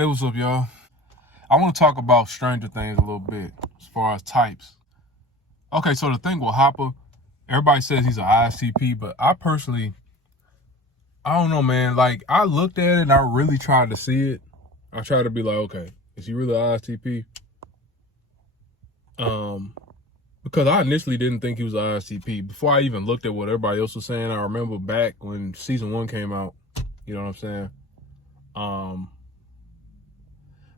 Hey, what's up, y'all? I want to talk about Stranger Things a little bit as far as types. Okay, so the thing with Hopper, everybody says he's an ISTP, but I don't know, man. Like, I looked at it and I really tried to see it. I tried to be like, okay, is he really an ISTP? Because I initially didn't think he was an ISTP. Before I even looked at what everybody else was saying, I remember back when season 1 came out, you know what I'm saying?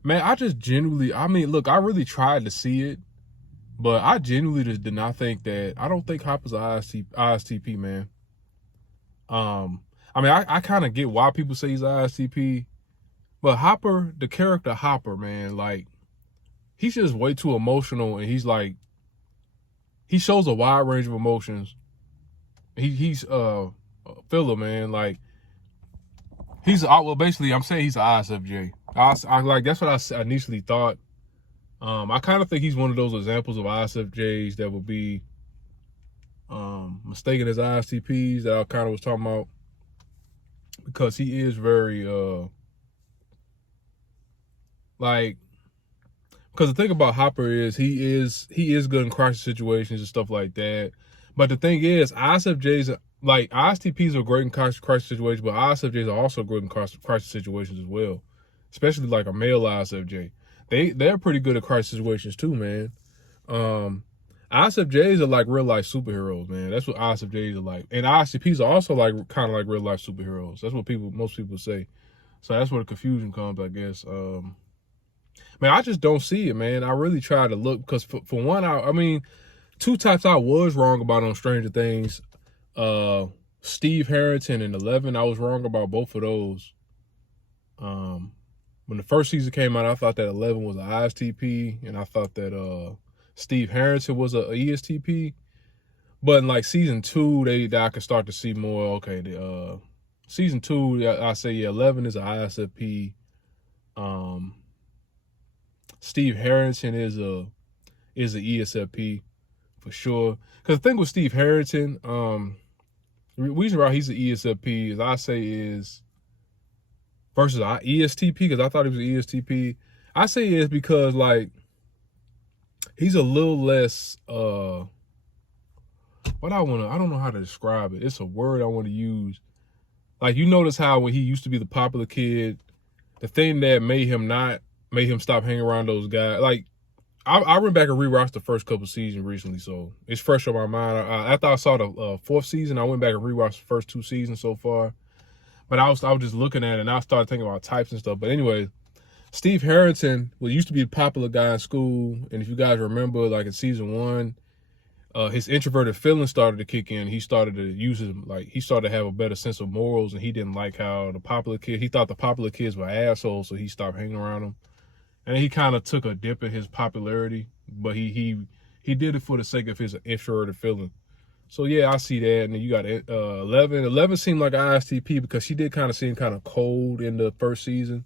Man, I just genuinely, look, I really tried to see it, but I genuinely just did not think that, I don't think Hopper's an ISTP, man. I kind of get why people say he's an ISTP, but Hopper, the character Hopper, man, like, he's just way too emotional, and he's like, he shows a wide range of emotions. He's a filler, man. Like, basically, I'm saying he's an ISFJ. That's what I initially thought. I kind of think he's one of those examples of ISFJs that would be mistaken as ISTPs that I kind of was talking about, because he is very because the thing about Hopper is he is good in crisis situations and stuff like that. But the thing is, ISFJs, like, ISTPs are great in crisis situations, but ISFJs are also good in crisis situations as well. Especially like a male ISFJ. They're pretty good at crisis situations too, man. ISFJs are like real life superheroes, man. That's what ISFJs are like. And ISTPs are also like kind of like real life superheroes. That's what most people say. So that's where the confusion comes, I guess. Man, I just don't see it, man. I really try to look, because for one, two types I was wrong about on Stranger Things. Steve Harrington and 11, I was wrong about both of those. When the first season came out, I thought that 11 was an ISTP, and I thought that Steve Harrington was a ESTP. But in like season 2, I could start to see more. Okay, season 2, I say 11 is an ISFP. Steve Harrington is a ESFP for sure. Because the thing with Steve Harrington, the reason why he's an ESFP is versus ESTP, because I thought he was an ESTP. I say it's because, like, he's a little less, I don't know how to describe it. It's a word I want to use. Like, you notice how when he used to be the popular kid, the thing that made him stop hanging around those guys, like, I went back and rewatched the first couple seasons recently, so it's fresh on my mind. After I saw the 4th season, I went back and rewatched the first 2 seasons so far. But I was just looking at it, and I started thinking about types and stuff. But anyway, Steve Harrington used to be a popular guy in school, and if you guys remember, like in season 1, his introverted feelings started to kick in. He started to have a better sense of morals, and he didn't like how he thought the popular kids were assholes, so he stopped hanging around them. And he kind of took a dip in his popularity, but he did it for the sake of his introverted feeling. So yeah, I see that. And then you got 11. 11 seemed like ISTP because she did kind of seem kind of cold in the first season.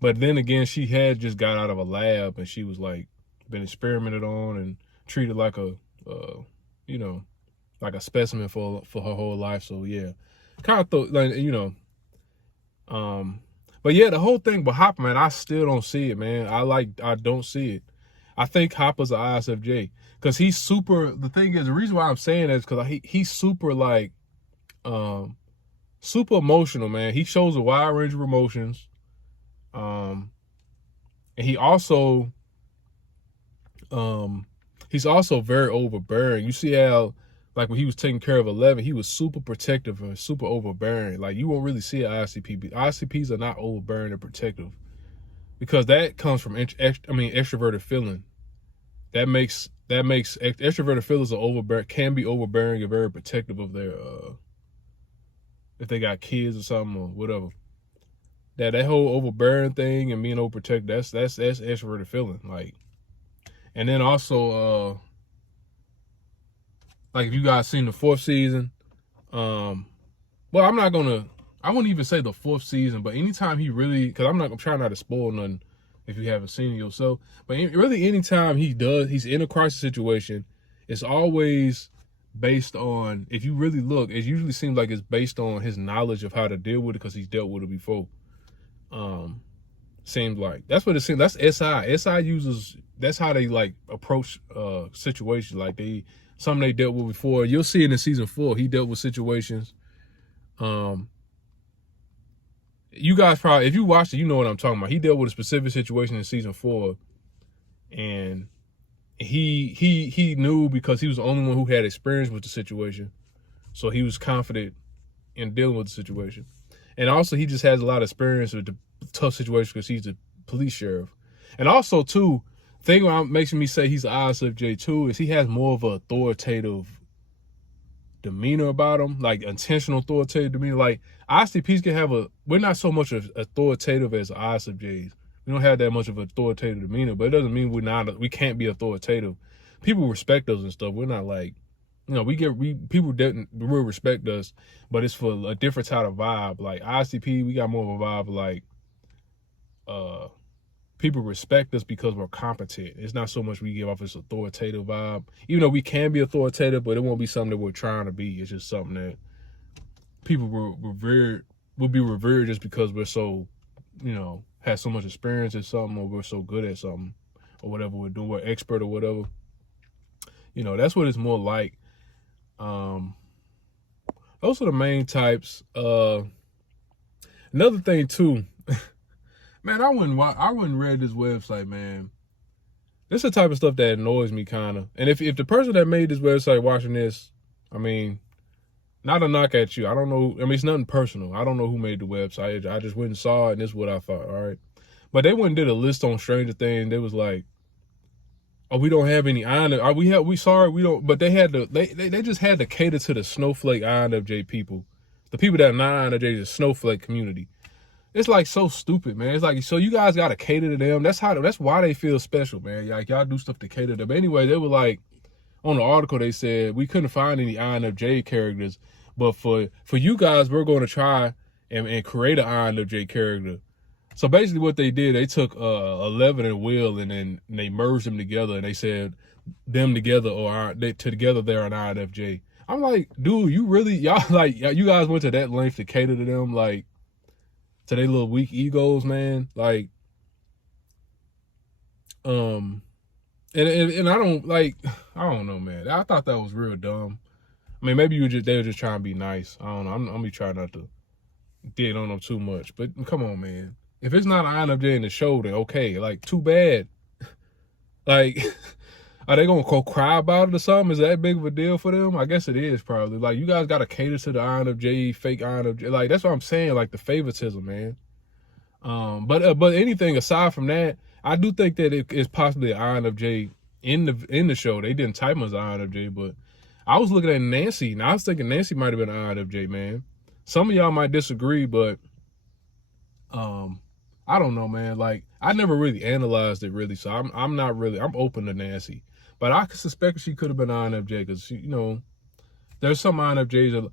But then again, she had just got out of a lab, and she was like been experimented on and treated like a like a specimen for her whole life. So yeah, kind of thought, like, but yeah, the whole thing with Hopper, man, I still don't see it, man. I don't see it. I think Hopper's an ISFJ because he's super. The thing is, the reason why I'm saying that is because he's super, like, super emotional, man. He shows a wide range of emotions, and he's also very overbearing. You see how, like, when he was taking care of 11, he was super protective and super overbearing. Like, you won't really see an ISTP. ISTPs are not overbearing and protective, because that comes from extroverted feeling. That makes extroverted feelings can be overbearing and very protective of their if they got kids or something or whatever. That whole overbearing thing and being overprotective, that's extroverted feeling. Like, and then also like, if you guys seen the 4th season, well, I wouldn't even say the 4th season, but anytime because I'm trying not to spoil nothing if you haven't seen it yourself, but really anytime he's in a crisis situation, it's always based on, if you really look, it usually seems like it's based on his knowledge of how to deal with it because he's dealt with it before. Seems like that's what it seems. That's SI. SI uses, that's how they like approach situations. Like something they dealt with before. You'll see it in season 4. He dealt with situations. You guys probably, if you watched it, you know what I'm talking about. He dealt with a specific situation in season 4, and he knew because he was the only one who had experience with the situation, so he was confident in dealing with the situation. And also, he just has a lot of experience with the tough situations because he's a police sheriff. And also, too, the thing that makes me say he's an ISFJ too is he has more of an authoritative demeanor about him, like intentional authoritative demeanor. Like ISTPs can have we're not so much authoritative as ISFJs. We don't have that much of authoritative demeanor, but it doesn't mean we can't be authoritative. People respect us and stuff. We're not like, people will respect us, but it's for a different type of vibe. Like ISTP, we got more of a vibe like people respect us because we're competent. It's not so much we give off this authoritative vibe. Even though we can be authoritative, but it won't be something that we're trying to be. It's just something that people will be revered just because we're so, have so much experience at something, or we're so good at something, or whatever we're doing, we're expert or whatever. That's what it's more like. Those are the main types. Another thing too, man, I wouldn't read this website, man. This is the type of stuff that annoys me kind of. And if the person that made this website watching this, I mean, not a knock at you. I don't know. I mean, it's nothing personal. I don't know who made the website. I just went and saw it, and this is what I thought. All right. But they went and did a list on Stranger Things. They was like, oh, we don't have any INFJ. We don't. But they had to. They just had to cater to the snowflake INFJ people, the people that are not INFJ, the snowflake community. It's like so stupid, man. It's like, so you guys got to cater to them. That's why they feel special, man. Like y'all do stuff to cater to them. But anyway, they were like, on the article they said we couldn't find any INFJ characters, but for you guys, we're going to try and create an INFJ character. So basically what they did, they took 11 and Will, and then they merged them together, and they said them together, together they're an INFJ. I'm like, dude, you guys went to that length to cater to them, like, to their little weak egos, man. Like, and I don't know, man. I thought that was real dumb. I mean, maybe they were just trying to be nice. I don't know. I'm be trying not to dig on them too much, but come on, man. If it's not an INFJ in the show, then okay. Like, too bad. Like, are they gonna go cry about it or something? Is that big of a deal for them? I guess it is probably. Like, you guys gotta cater to the INFJ, fake INFJ. Like, that's what I'm saying. Like, the favoritism, man. But anything aside from that, I do think that it is possibly an INFJ in the show. They didn't type him as INFJ, but I was looking at Nancy, and I was thinking Nancy might have been an INFJ, man. Some of y'all might disagree, but I don't know, man. Like, I never really analyzed it, really, so I'm open to Nancy. But I suspect she could have been INFJ because she, there's some INFJs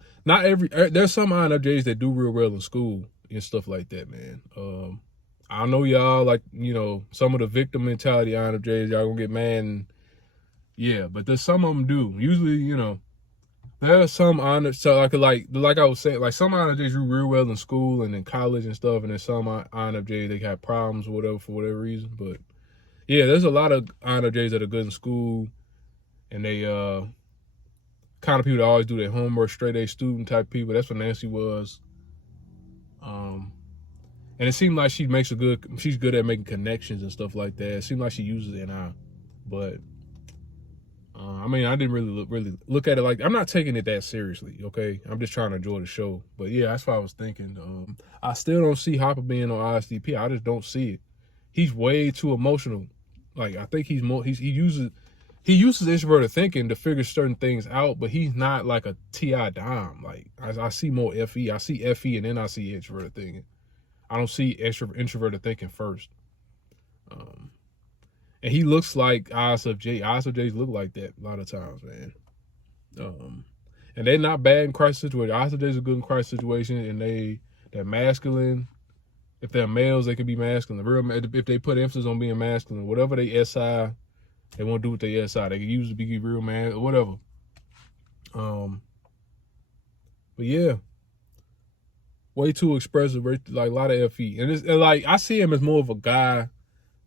there's some INFJs that do real well in school and stuff like that, man. I know y'all, like, some of the victim mentality INFJs, y'all gonna get mad, and yeah, but there's some of them do. Usually, there are some like I was saying, like some INFJs do real well in school and in college and stuff, and then some INFJs, they have problems or whatever for whatever reason. But yeah, there's a lot of INFJs that are good in school, and they kind of people that always do their homework, straight A student type people. That's what Nancy was. And it seemed like she's good at making connections and stuff like that. It seemed like she uses it now, but I mean, I didn't really look at it like, I'm not taking it that seriously, okay? I'm just trying to enjoy the show. But yeah, that's what I was thinking. I still don't see Hopper being on ISTP. I just don't see it. He's way too emotional. Like, I think he uses introverted thinking to figure certain things out, but he's not like a T.I. Dom. Like, I see more FE. I see FE, and then I see introverted thinking. I don't see introverted thinking first. And he looks like ISFJ. ISFJs look like that a lot of times, man. And they're not bad in crisis situations. ISFJs are good in crisis situations, and they're masculine. If they're males, they can be masculine. If they put emphasis on being masculine, whatever they SI, they won't do what they SI. They can use to be real man or whatever. But yeah. way too expressive, like a lot of FE. And it's like, I see him as more of a guy.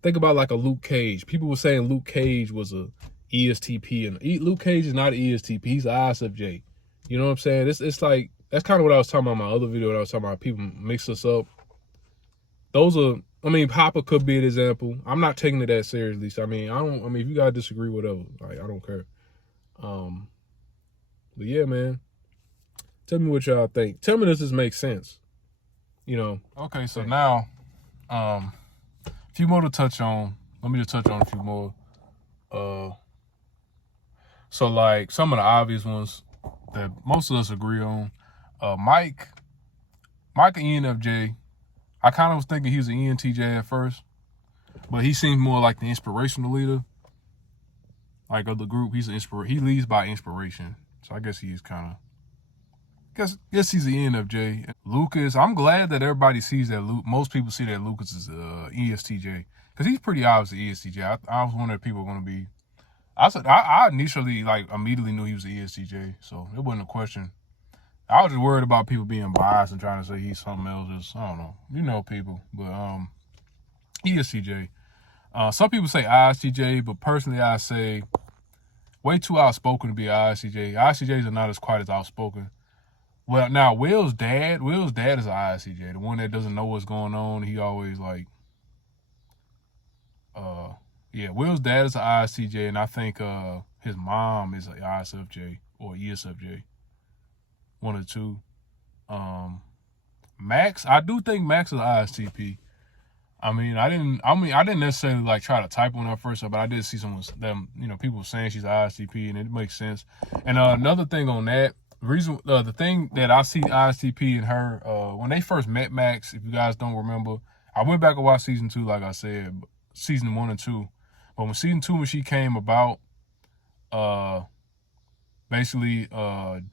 Think about like a Luke Cage. People were saying Luke Cage was a ESTP, and Luke Cage is not an ESTP. He's an ISFJ. You know what I'm saying? It's like, that's kind of what I was talking about in my other video. When I was talking about people mix us up. Those are, I mean, Papa could be an example. I'm not taking it that seriously. So, I mean, if you gotta disagree, whatever. Like, I don't care. But yeah, man. Tell me what y'all think. Tell me, does this make sense? You know. Okay, so now, a few more to touch on. Let me just touch on a few more. So like some of the obvious ones that most of us agree on. Mike an ENFJ. I kind of was thinking he was an ENTJ at first, but he seems more like the inspirational leader, like of the group. He leads by inspiration. So I guess he is kind of. Guess he's an ENFJ. Lucas, I'm glad that everybody sees that. Most people see that Lucas is ESTJ, because he's pretty obviously ESTJ. I was wondering if people were going to be. I initially immediately knew he was an ESTJ, so it wasn't a question. I was just worried about people being biased and trying to say he's something else. Just, I don't know. You know people, but ESTJ. Some people say ISTJ, but personally I say way too outspoken to be an ISTJ. ISTJs are not as quite as outspoken. Well, now, Will's dad is an ISTJ, the one that doesn't know what's going on. He always Will's dad is an ISTJ, and I think his mom is an ISFJ or ESFJ, one of the two. Max, I do think Max is an ISTP. I didn't necessarily try to type on her first, but I did see people saying she's an ISTP, and it makes sense. And another thing on that. The thing that I see ISTP in her, when they first met Max, if you guys don't remember, I went back and watched season 2, like I said, season 1 and 2. But when season 2, when she came about, basically,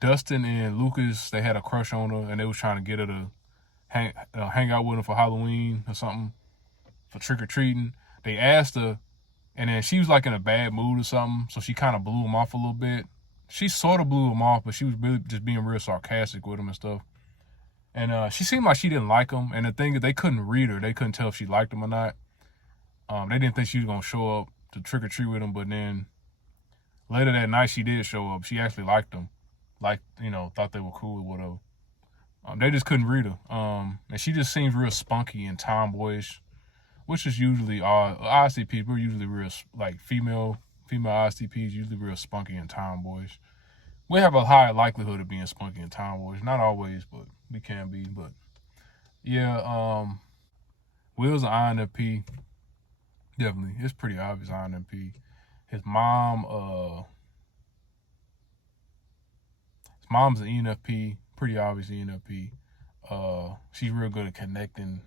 Dustin and Lucas, they had a crush on her, and they was trying to get her to hang out with them for Halloween or something, for trick-or-treating. They asked her, and then she was in a bad mood or something, so she kind of blew him off a little bit. She sort of blew him off, but she was really just being real sarcastic with him and stuff. And she seemed like she didn't like him. And the thing is, they couldn't read her. They couldn't tell if she liked him or not. They didn't think she was going to show up to trick-or-treat with him. But then later that night, she did show up. She actually liked them. Thought they were cool or whatever. They just couldn't read her. And she just seems real spunky and tomboyish, which is usually ISTPs. We're usually real, female ISTPs, usually real spunky and tomboyish. We have a higher likelihood of being spunky and tomboyish. Not always, but we can be. But yeah, Will's an INFP. Definitely. It's pretty obvious INFP. His mom's an ENFP. Pretty obvious ENFP. She's real good at making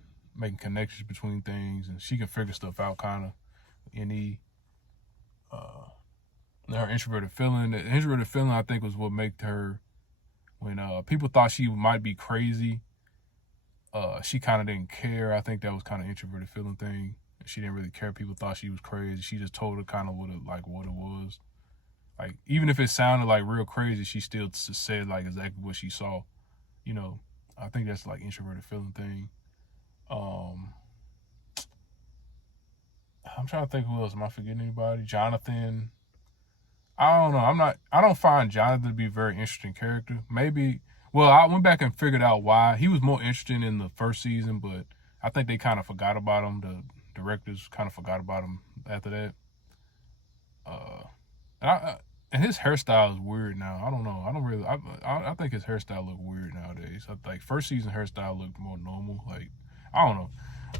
connections between things, and she can figure stuff out kind of. Her introverted feeling. The introverted feeling, I think, was what made her, when people thought she might be crazy, she kind of didn't care. I think that was kind of introverted feeling thing. She didn't really care. People thought she was crazy. She just told her kind of what it was. Even if it sounded real crazy, she still said exactly what she saw. I think that's introverted feeling thing. I'm trying to think who else. Am I forgetting anybody? Jonathan. I don't know. I don't find Jonathan to be a very interesting character. Maybe, I went back and figured out why. He was more interesting in the first season, but I think they kind of forgot about him. The directors kind of forgot about him after that. And his hairstyle is weird now. I don't know. I think his hairstyle look weird nowadays. I think first season hairstyle looked more normal. I don't know.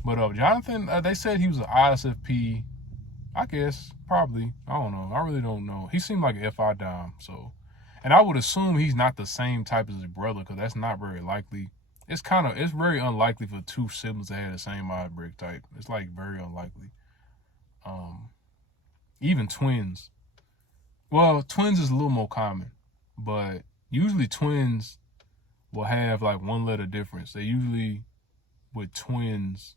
But Jonathan, they said he was an ISFP. I guess, probably. I don't know. I really don't know. He seemed like an FI dime, so. And I would assume he's not the same type as his brother, because that's not very likely. It's very unlikely for two siblings to have the same Briggs type. It's very unlikely. Even twins. Well, twins is a little more common, but usually twins will have one letter difference. They usually, with twins,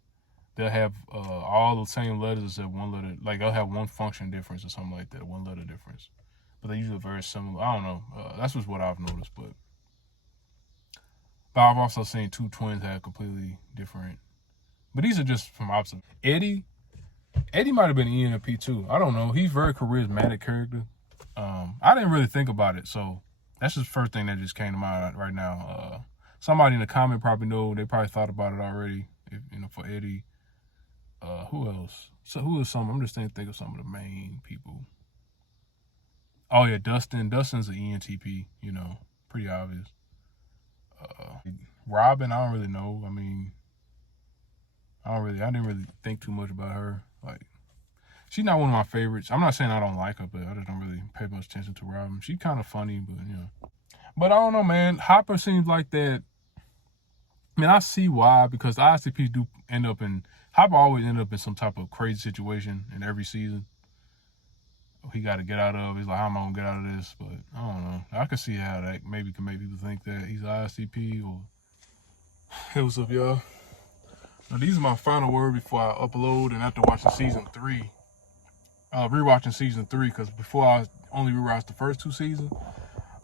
they'll have all the same letters except one letter. They'll have one function difference or something like that, one letter difference. But they're usually very similar. I don't know. That's just what I've noticed. But But I've also seen two twins have completely different. But these are just from opposite. Eddie might have been ENFP too. I don't know. He's very charismatic character. I didn't really think about it, so that's just the first thing that just came to mind right now. Somebody in the comment probably know. They probably thought about it already. If, for Eddie. Who else? So who is some? I'm just thinking of some of the main people. Oh yeah, Dustin. Dustin's an ENTP. Pretty obvious. Robin, I don't really know. I mean, I didn't really think too much about her. Like, she's not one of my favorites. I'm not saying I don't like her, but I just don't really pay much attention to Robin. She's kind of funny, but But I don't know, man. Hopper seems like that. I mean, I see why, because the ISTPs do end up in, Hopper always end up in some type of crazy situation in every season. He got to get out of. He's like, how am I going to get out of this? But I don't know. I can see how that maybe can make people think that he's an ISTP or... Hey, what's up, y'all? Now, these are my final words before I upload and after watching season 3. Rewatching season 3, because before I only rewatched the first 2 seasons.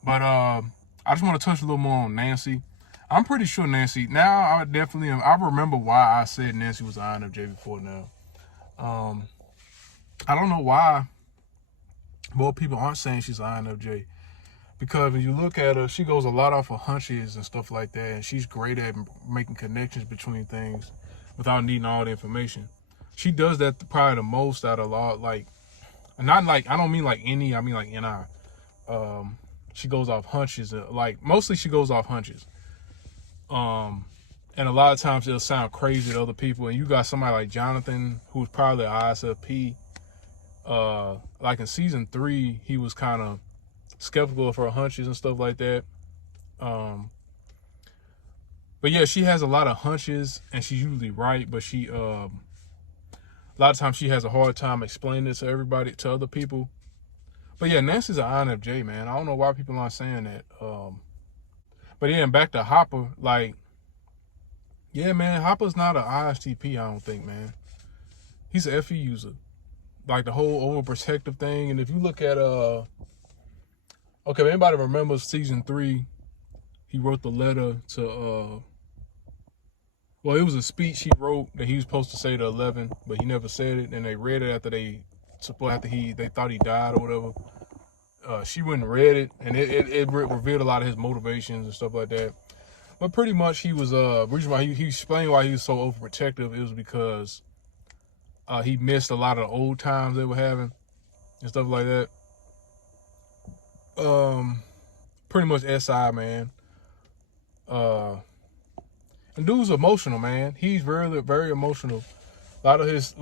But I just want to touch a little more on Nancy. I'm pretty sure Nancy, now I definitely am. I remember why I said Nancy was an INFJ before now. I don't know why more people aren't saying she's an INFJ. Because when you look at her, she goes a lot off of hunches and stuff like that. And she's great at making connections between things without needing all the information. She does that probably the most out of all, like, not like, I don't mean like any, I mean like NI. She goes off hunches. Like, mostly she goes off hunches. And a lot of times it'll sound crazy to other people. And you got somebody like Jonathan, who's probably an ISFP. Like in season 3, he was kind of skeptical of her hunches and stuff like that. But yeah, she has a lot of hunches and she's usually right, but she a lot of times she has a hard time explaining it to everybody, to other people. But yeah, Nancy's an INFJ, man. I don't know why people aren't saying that. But yeah, and back to Hopper, like, yeah, man, Hopper's not an ISTP, I don't think, man. He's an FE user. Like the whole overprotective thing. And if you look at okay, if anybody remembers season 3, he wrote the letter to well, it was a speech he wrote that he was supposed to say to 11, but he never said it, and they read it after they thought he died or whatever. She went and read it, and it revealed a lot of his motivations and stuff like that. But pretty much he was reason why he explained why he was so overprotective. It was because he missed a lot of the old times they were having and stuff like that. Pretty much SI, man. And dude's emotional, man. He's very, very emotional. A lot of his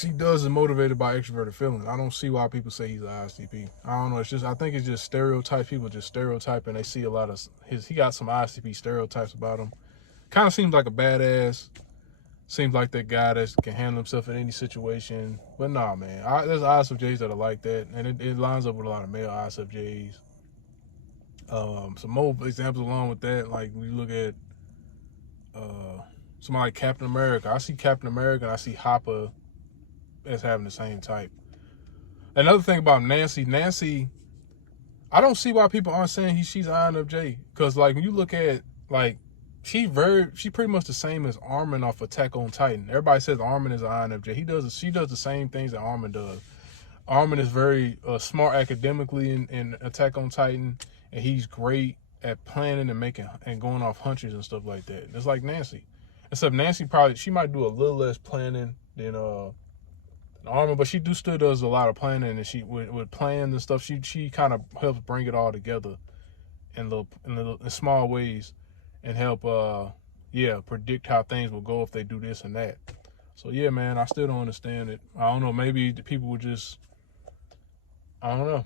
he does is motivated by extroverted feelings. I don't see why people say he's an ISTP. I don't know. I think it's just stereotypes. People just stereotype, and they see a lot of he got some ISTP stereotypes about him. Kind of seems like a badass. Seems like that guy that can handle himself in any situation. But nah, man. There's ISFJs that are like that, and it lines up with a lot of male ISFJs. Some more examples along with that, like we look at somebody like Captain America. I see Captain America and I see Hopper as having the same type. Another thing about Nancy, I don't see why people aren't saying she's INFJ. Because like when you look at, like, she pretty much the same as Armin off Attack on Titan. Everybody says Armin is an INFJ. She does the same things that Armin does. Armin is very smart academically in Attack on Titan, and he's great at planning and going off hunches and stuff like that. It's like Nancy. Except Nancy she might do a little less planning than Armin, but she still does a lot of planning, and she with plans and stuff. She kind of helps bring it all together in small ways, and help predict how things will go if they do this and that. So yeah, man, I still don't understand it. I don't know. Maybe the people would just, I don't know.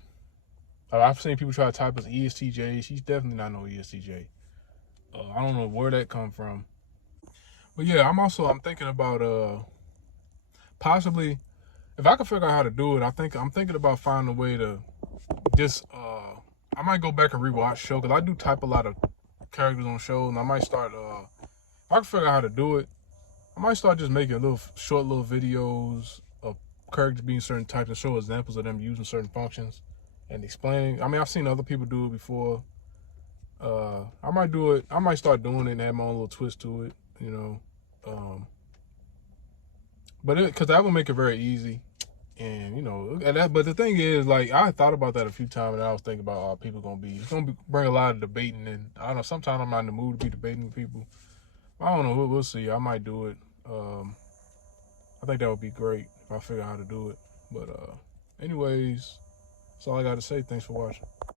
I've seen people try to type as ESTJ. She's definitely not no ESTJ. I don't know where that come from. But yeah, I'm thinking about possibly, if I could figure out how to do it, I'm thinking about finding a way to just I might go back and rewatch show, because I do type a lot of characters on shows, and I might start if I can figure out how to do it, I might start just making short little videos of characters being certain types and show examples of them using certain functions and explaining. I mean, I've seen other people do it before, I might do it. I might start doing it and add my own little twist to it, you know. But because that will make it very easy. And, you know, but the thing is, like, I thought about that a few times, and I was thinking about it's going to bring a lot of debating. And I don't know, sometimes I'm not in the mood to be debating with people. I don't know, we'll see. I might do it. I think that would be great if I figure out how to do it. But anyways, that's all I got to say. Thanks for watching.